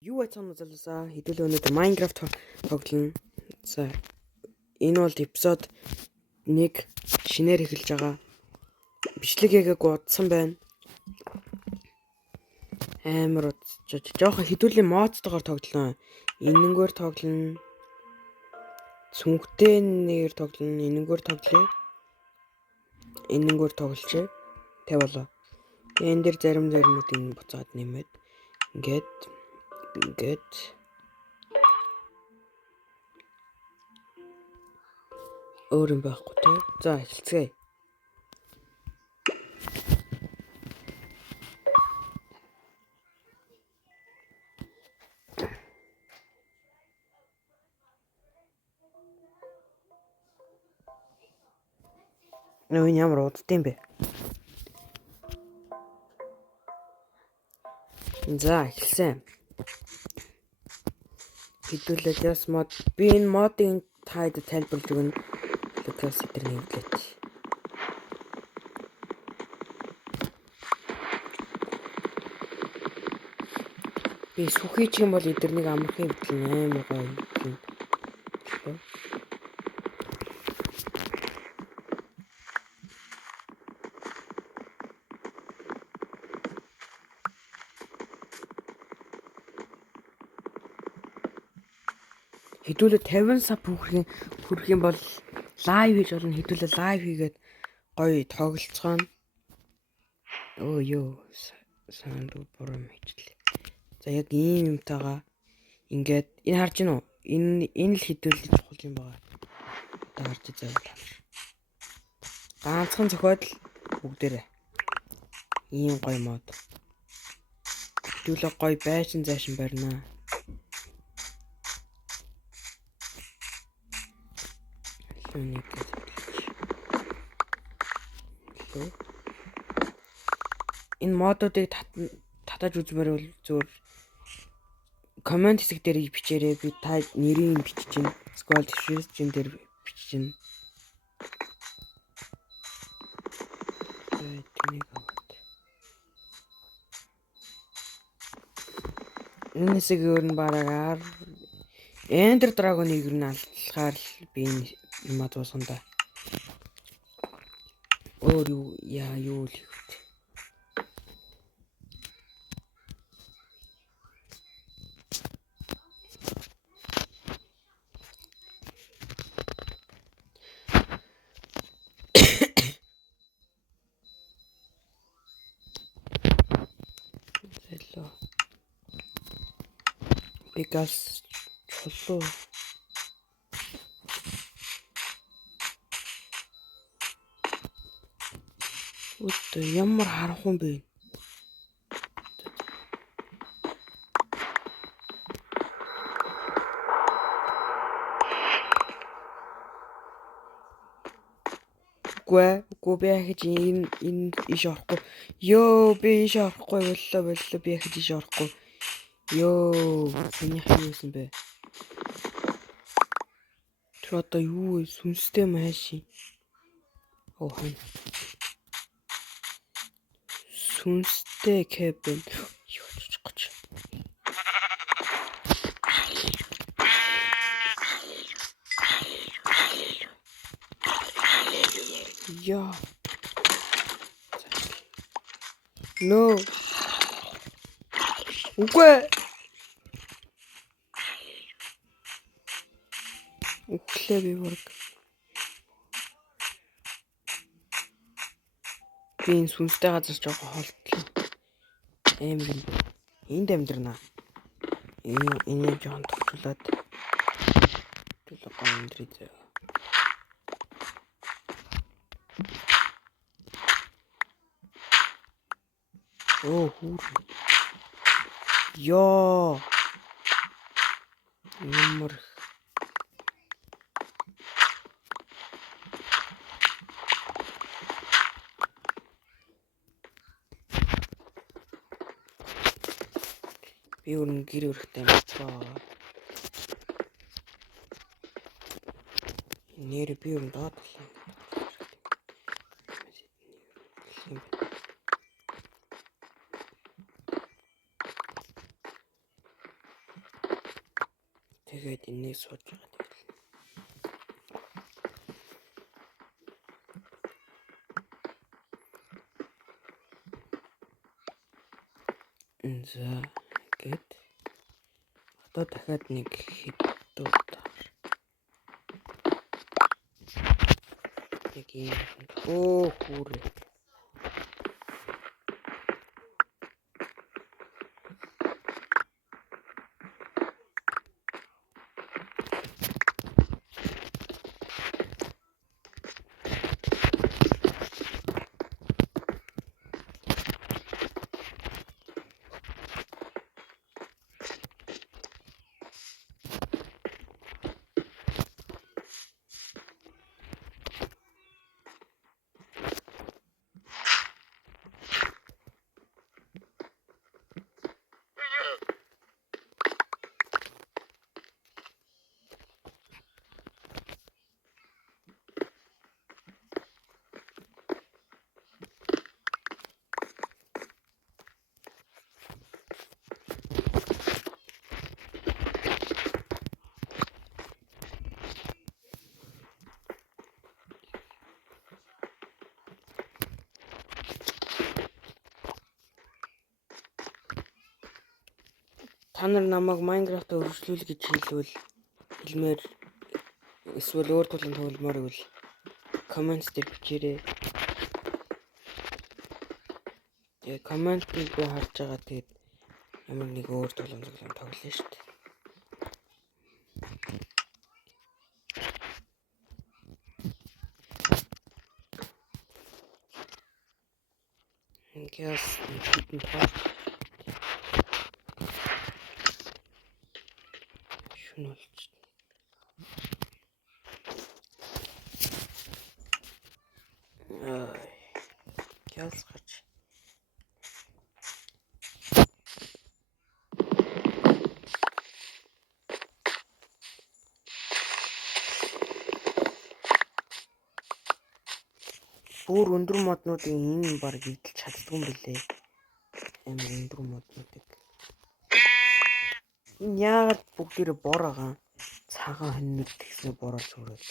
Юу байцгаана залуусаа хэдүүлээ өнөөдөр Minecraft тоглоно. За энэ бол эпизод 1 шинээр эхэлж байгаа. Бичлэг хийгээгүй удсан байна. Амар удаж жоохон хэдүүлээ модтойгоор тоглоно. Энэнгээр тоглоно. Сүнхтэй нэр тоглоно. Энэнгээр тоглоё. Энэнгээр тоглолчээ. Тэ болоо. Энэ дээр заримнуудыг буцаад нэмээд ингээд өөр юм байхгүй те. За эхэлцгээе. Энэ ямар уддсан бэ? За эхэлсэн. Хэдүүлээ Just mod би энэ модын таад тайлбарлаж өгнө. Lucas эдэрний хэлээд. Би сүхий ч юм бол эдэрнийг амархан хэвдлэн амар гоё юм. Хэдүүлээ 50 сав хүрэх юм бол лайв хийж болно. Хэдүүлээ лайв хийгээд гоё тоглолцгоно. Ёо санд буруу мэдлээ. За яг ийм юмтайгаа ингээд энэ харж гинөө. Энэ л хэдүүлээ чухал юм байна. Одоо харж заяа. Ганцхан зохиодол бүгдээрээ. Ийм гоё мод. Хэдүүлээ гоё байшин зайшин барина. Энэ модуудыг татаж үзмээр бол зөв комент хэсэг дээр бичээрэй. Би та нэрийг бичиж чинь Scroll description дээр бичиж чинь. Энэ хэсэг өөр нь бараагаар Ender Dragon-ыг нь алхахаар би энэ юм дуусгана да. Өөр юу юу л ихвэ. Hello. Because чулуу Өөдөө ямар харанхуй бэ? Үгүй би яхаж энэ иш орохгүй. Ёо би иш орохгүй боллоо би яхаж иш орохгүй. Ёо миний хаяасан бэ? Тэр одоо юу вэ? Сүнстэй машин. Оо хань. Сүнстэй кабин. Юу ч гэж. Яа. No. Үгүй. Үглээ би бүрг. Би энэ сүнстэй газар жоохон холтлоо. Амар юм. Энд амьдрнаа. Энэ жоохон төвчлээд. Төлөв гомдрий зөө. Оо хүүр. Ёо. Ямар би өрн гэр өрхтэй болцоо. Нэр би өрн доод талаа. Тэгээд энийг сууж байгаа тэгэл. За гээд одоо дахиад нэг хитдуудаар нэг юм хүүрээ. Та нар намайг Minecraft өргөжлүүл гэж хэлмээр эсвэл өөр тулан төвлөмөр гэвэл коммент дээр бичээрэй. Тэгээ комментыг би харж байгаа, тэгээд ямар нэг өөр тулан тоглоно шүү дээ. Ингээс хитэн тоо. Шүнэлж. Гялс гарч. Бүр өндөр моднуудын энэ баг идэлж чаддгүй юм билээ. Амар өндөр моднуудыг. Энэ яагаад бүгдээрээ бор байгаа? Цагаан хоньнууд тэгснэ бороо зүрээд.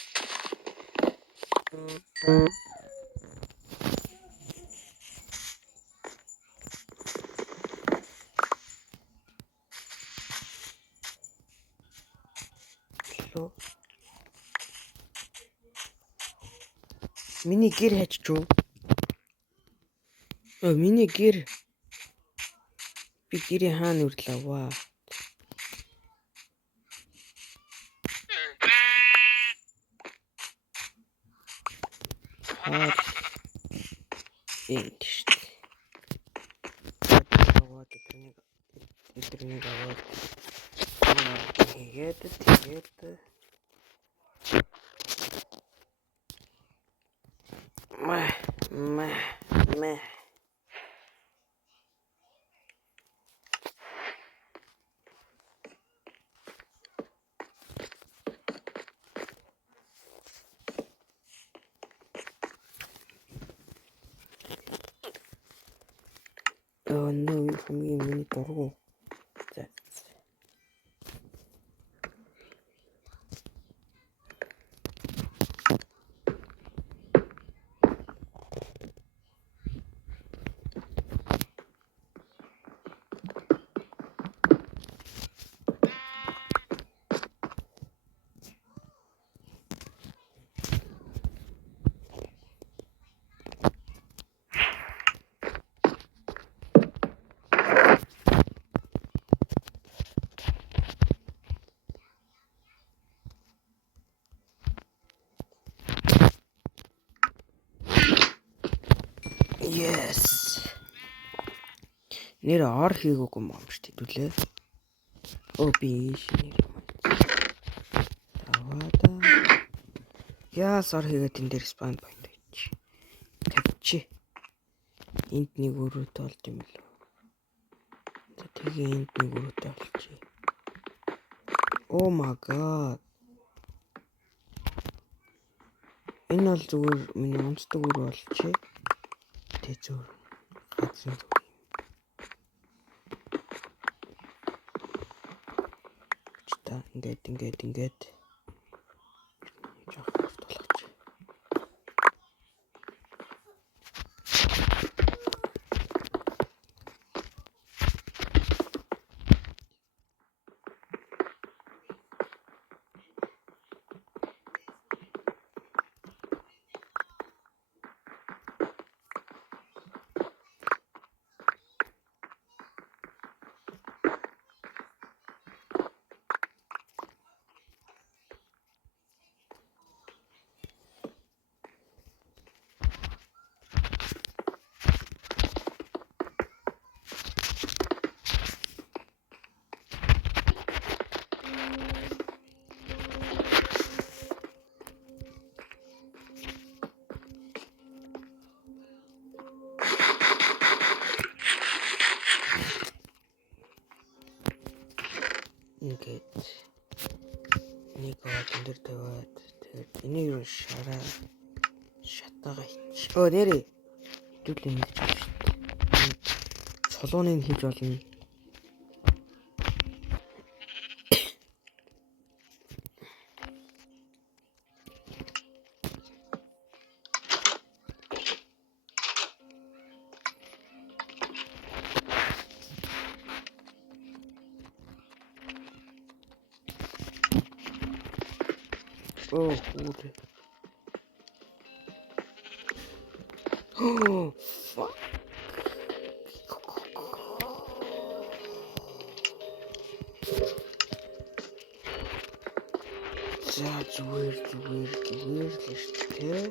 Hello. Миний гэр хажиж юу? Миний гэр. Би гэрээ хаана үрлээ ваа. Энд шүү дээ. Эдгэрнийг аваад тэгээд мэ no, хамгийн миний дургу. За. Yes. Нэр ор хийгээгүй юм шүү дээ түлээ. Биш нэр юм. Тавада. Яас ор хийгээд энэ дээр spawn point хийчих. Тавьчих. Энд нэг өрөөтэй болж юм л. Тэгээ энд нэг өрөөтэй болчих. Oh my god. Энэ бол зүгээр миний онцлог өр болчих. Тэ зур. Газрын зүг. болгоч та. Ингээд. Жоо болгоч. Ингээд нэг энэ дээр тавиад тэгээд энийг юу шатаага хич. Нэрээ. Хэдүүлээ ингэж байна шүү дээ. Чулууныг хийж болно. Oh, good. Oh, fuck. За зүгээр л шүү дээ.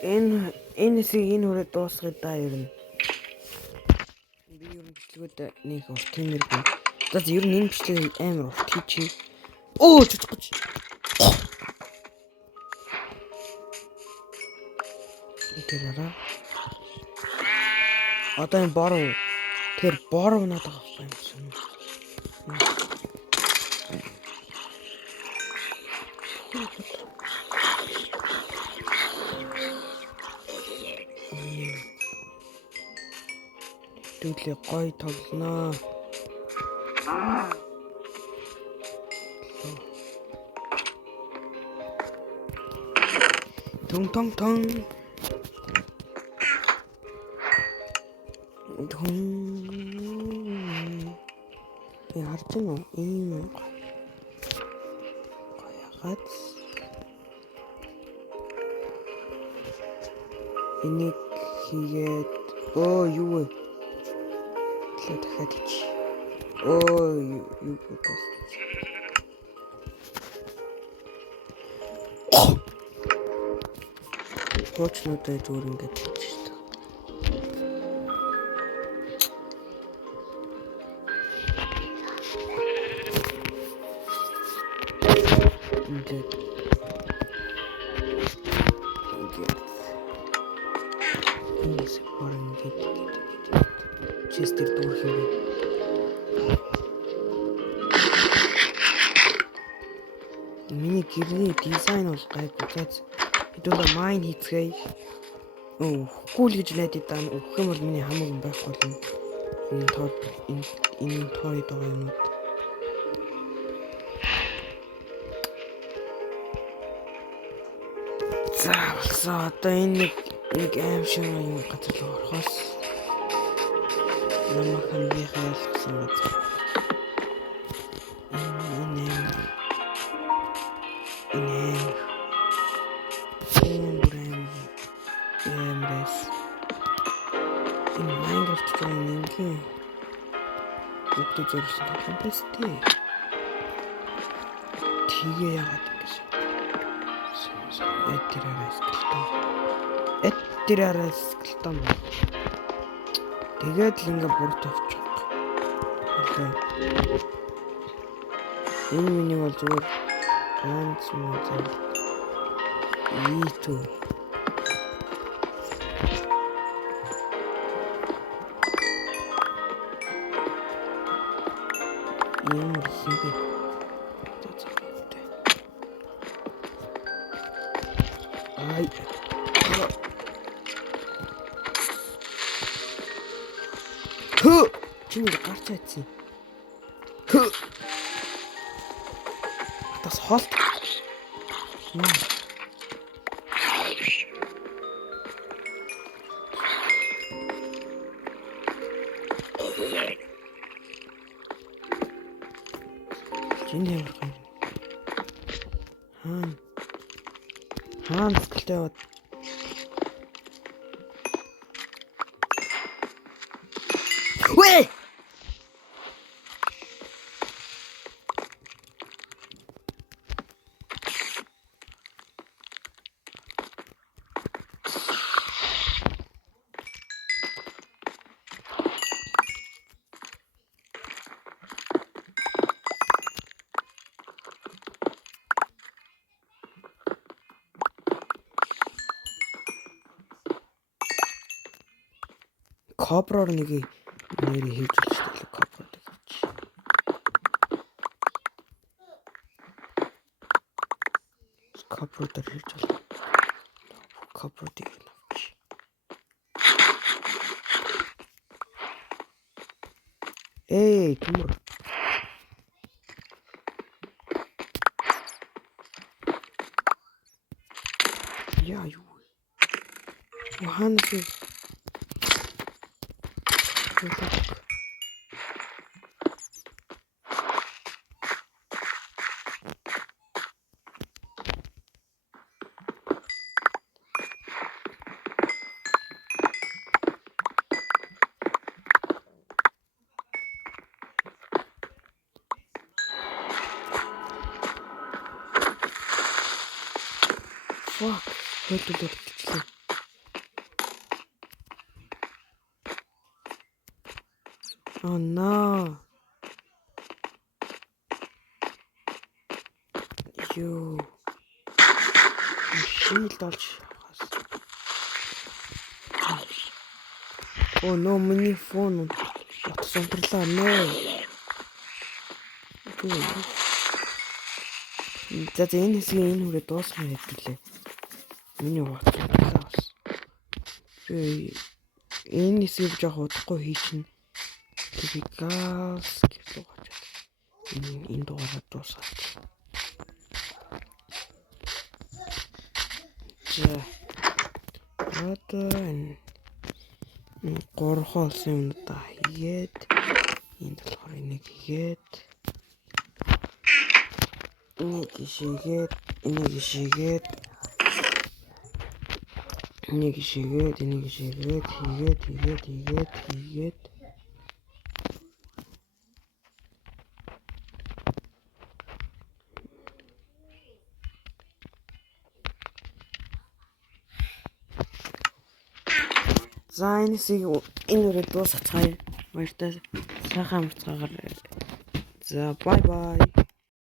Энэ хүрээ дуусгая да ер нь. Би ер нь бичлэгүүд нэг урт хэмээр байна. За ер нь энэ бичлэг амар урт хийчих. Оо чуцгаж. Тэрээрээ. Одоо энэ боров. Тэр боров надад авах юм шиг. Түлээ гой тоглоно. Тон. Харж байна уу? Ийм гойхаад энийг хийгээд юу вэ? Дахиад чи. Юу бас. Коучнуудаа зүгээр ингэж хийж байна. Ингээд. Энийг борон гээд. Честер дүүр хийвээ. Миний гэрний дизайн бол гайгүй. Хэдүүлээ майн хийцгээе. Кул гэж найдаад таа. Өгөх юм бол миний хамаагүй байхгүй юм. Энэ тойд байгаа юм уу? За болсон. Одоо энэ нэг аим шиг юм газар руу орохоос намайг би хаалгасан байна. Бүгд зөвлөсөн тоглоом биз дээ. Тэгээ яагаад ингэж. Эдгээрээс гэлтэн. Тэгээд л ингээ бүрт авчих. Окей. Энэ миний бол зүгээр ганц юм зам. Итүү. Ямар хинбэ? Ай. Хөө! Чи нэг гарч айцсан. Das холт. Чиний ямар гоо. Хаан сэтгэлтэй бод. Вэ! Коброор нэг нэр хийж үлчтэй коброд авч. Кобродор хийж бол. Кобродыг авч. Эй, төмөр. Яа юу. Ухаанаас fuck, хөлөлөөр бичлээ. Oh no. Юу. Shield олж. Oh no, миний фон утсантралаа нэ. За энэ хэсгийг энэ хүрээ дуусгах хэвлээ. Миний утсантралаа бас. Энэ хэсгийг жоох удахгүй хийчихнэ. Газ гэрлүү гачаад энэ дугаараа дуусгаад. За. Одоо энэ 3 хоолсон юмудаа хийгээд энэ болохоор энийг хийгээд энийг шигээд энийг шигээд энийг шигээд энийг шигээд хийгээд за энэсийг энэ үрээ дуусгацгаая. Баяртай сайхан амарцгаагаар. За бай бай.